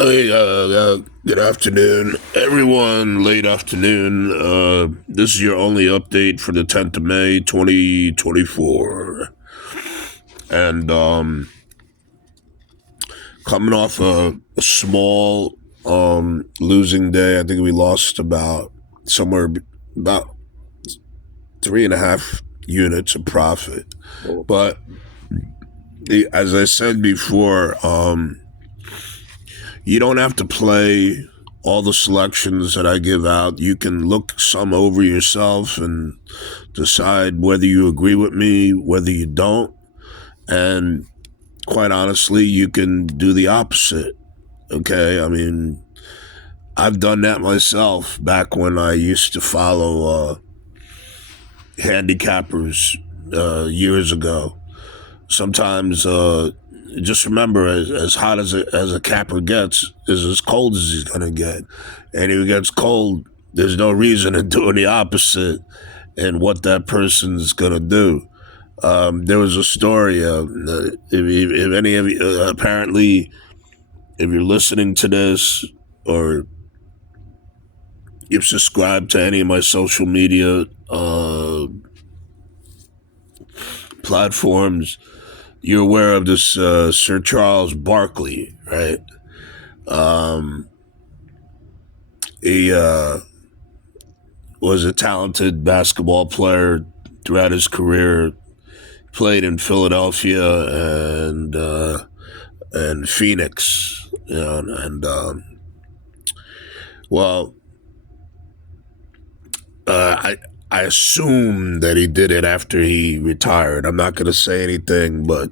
Hey, good afternoon, everyone. Late afternoon. This is your only update for the 10th of May, 2024. And coming off a small losing day, I think we lost about 3.5 units of profit. But as I said before, you don't have to play all the selections that I give out. You can look some over yourself and decide whether you agree with me, whether you don't. And quite honestly, you can do the opposite. Okay. I mean, I've done that myself back when I used to follow handicappers years ago. Sometimes just remember, as hot as a capper gets is as cold as he's gonna get, and if he gets cold, there's no reason in doing the opposite and what that person's gonna do. There was a story. If any of you, apparently, if you're listening to this or you've subscribed to any of my social media platforms, you're aware of this Sir Charles Barkley, right? Um, he was a talented basketball player throughout his career. Played in Philadelphia and Phoenix, well, I assume that he did it after he retired. I'm not going to say anything, but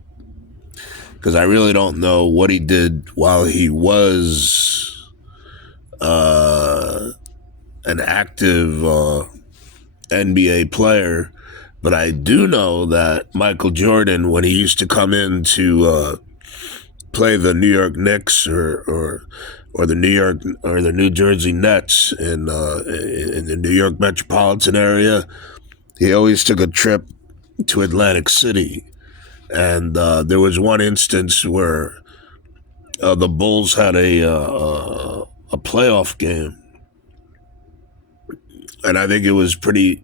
because I really don't know what he did while he was an active NBA player. But I do know that Michael Jordan, when he used to come in to play the New York Knicks or the New Jersey Nets in the New York metropolitan area, he always took a trip to Atlantic City. And there was one instance where the Bulls had a playoff game, and I think it was pretty.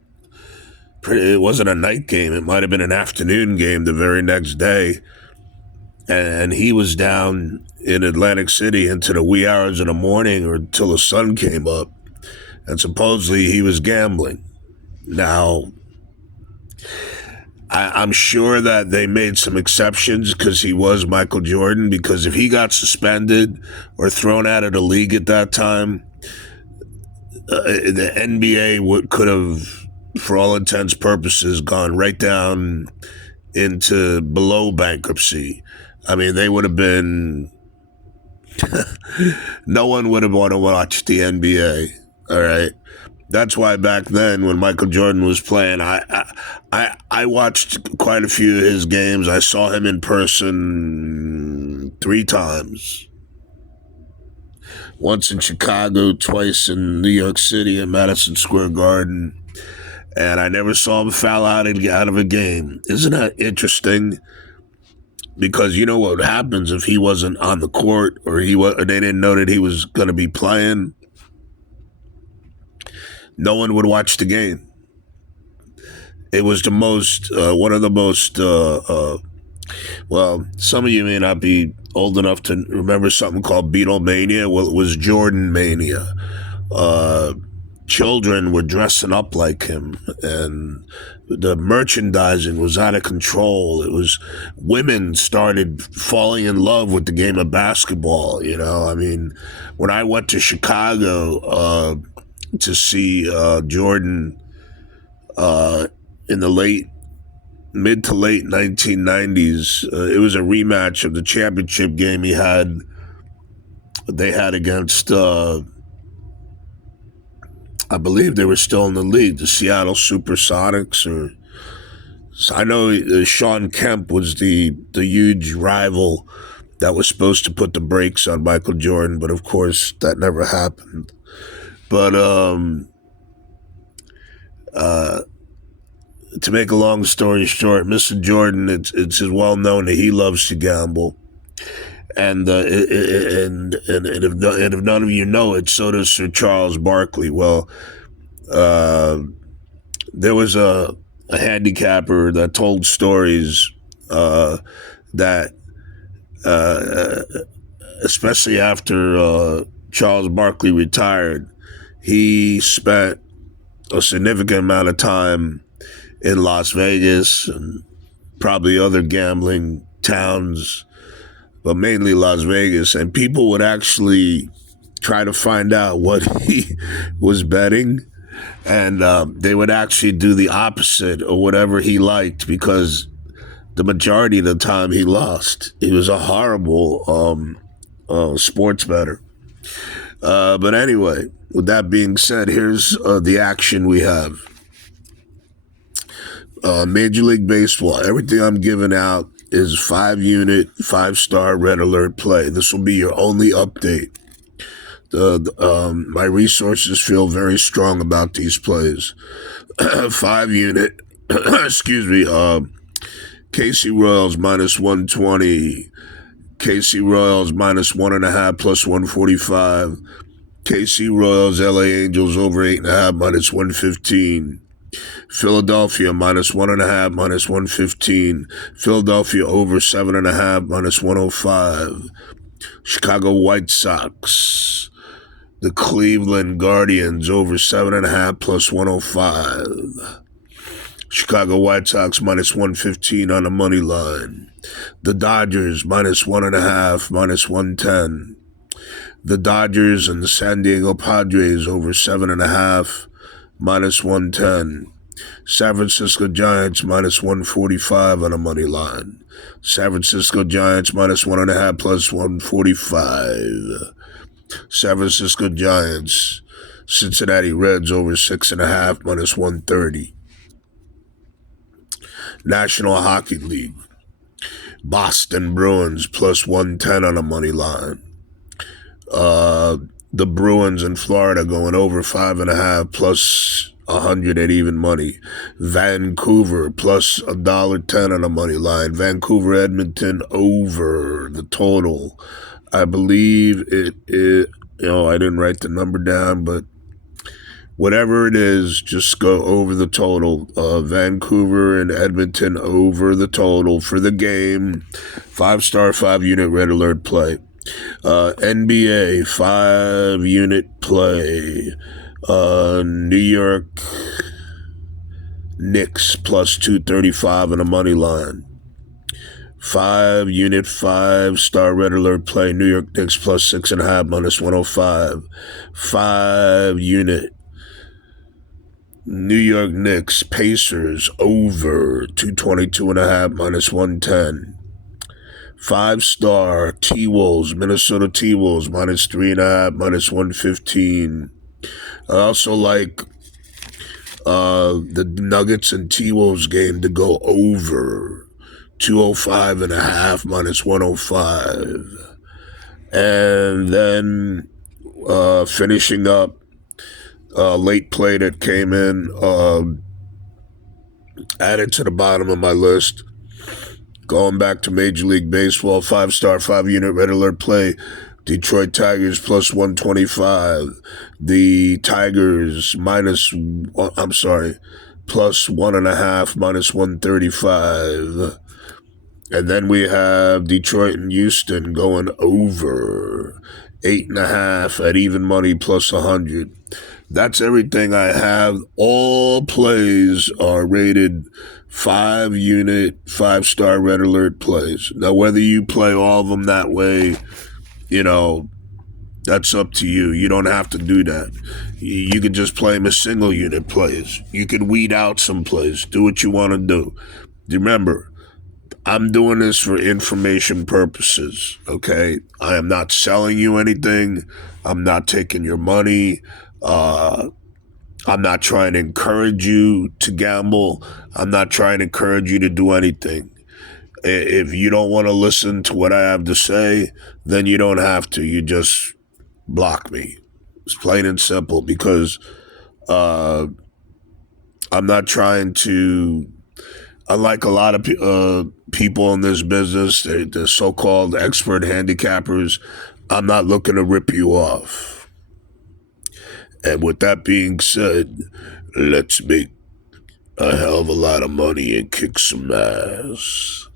It wasn't a night game; it might have been an afternoon game the very next day. And he was down in Atlantic City into the wee hours of the morning or until the sun came up, and supposedly he was gambling. Now, I'm sure that they made some exceptions because he was Michael Jordan. Because if he got suspended or thrown out of the league at that time, the NBA could have, for all intents purposes, gone right down into below bankruptcy. I mean, they would have been. No one would have want to watch the NBA. All right. That's why back then, when Michael Jordan was playing, I watched quite a few of his games. I saw him in person 3 times. Once in Chicago, twice in New York City at Madison Square Garden, and I never saw him foul out of a game. Isn't that interesting? Because you know what happens if he wasn't on the court or they didn't know that he was going to be playing. No one would watch the game. It was the most, one of the most, well, some of you may not be old enough to remember something called Beatlemania. Well, it was Jordan Mania. Children were dressing up like him, and the merchandising was out of control. It was women started falling in love with the game of basketball. I mean, when I went to Chicago to see Jordan in the mid to late 1990s. It was a rematch of the championship game they had against, I believe they were still in the league, the Seattle Supersonics. So I know Sean Kemp was the huge rival that was supposed to put the brakes on Michael Jordan, but of course that never happened. But to make a long story short, Mr. Jordan, it's well known that he loves to gamble. And if none of you know it, so does Sir Charles Barkley. Well, uh, there was a handicapper that told stories that, uh, especially after Charles Barkley retired, he spent a significant amount of time in Las Vegas and probably other gambling towns, but mainly Las Vegas. And people would actually try to find out what he was betting. And they would actually do the opposite or whatever he liked because the majority of the time he lost. He was a horrible sports bettor. But anyway, with that being said, here's the action we have. Major League Baseball, everything I'm giving out is 5-unit, 5-star red alert play. This will be your only update. My resources feel very strong about these plays. 5-unit, excuse me, KC Royals minus 120, KC Royals minus 1.5 plus 145, KC Royals LA Angels over 8.5 minus 115, Philadelphia minus 1.5 minus 115, Philadelphia over 7.5 minus 105, Chicago White Sox, the Cleveland Guardians over 7.5 plus 105. Chicago White Sox minus 115 on the money line. The Dodgers minus 1.5 minus 110. The Dodgers and the San Diego Padres over 7.5 minus 110. San Francisco Giants minus 145 on the money line. San Francisco Giants minus 1.5 plus 145. San Francisco Giants, Cincinnati Reds over 6.5 minus 130. National Hockey League, Boston Bruins plus 110 on the money line. The Bruins in Florida going over 5.5 plus 100 at even money. Vancouver plus $1.10 on the money line. Vancouver Edmonton over the total. I believe it I didn't write the number down, but whatever it is, just go over the total. Vancouver and Edmonton over the total for the game. 5-star, 5-unit red alert play. NBA 5-unit play. New York Knicks plus 235 on the money line. 5-unit, 5-star red alert play. New York Knicks plus 6.5 minus 105. 5-unit. New York Knicks Pacers over 222.5 minus 110. 5-star T-Wolves, Minnesota T-Wolves minus 3.5 minus 115. I also like the Nuggets and T-Wolves game to go over 205.5 minus 105. And then finishing up, late play that came in, added to the bottom of my list. Going back to Major League Baseball, 5-star, 5-unit red alert play. Detroit Tigers plus 125. The Tigers plus 1.5 minus 135. And then we have Detroit and Houston going over 8.5 at even money plus 100. That's everything I have. All plays are rated 5-unit, 5-star red alert plays. Now, whether you play all of them that way, that's up to you. You don't have to do that. You can just play them as single unit plays. You can weed out some plays. Do what you want to do. Remember, I'm doing this for information purposes, okay? I am not selling you anything. I'm not taking your money. I'm not trying to encourage you to gamble. I'm not trying to encourage you to do anything. If you don't want to listen to what I have to say, then you don't have to. You just block me. It's plain and simple, because I'm not trying to unlike a lot of people in this business, the so-called expert handicappers, I'm not looking to rip you off. And with that being said, let's make a hell of a lot of money and kick some ass.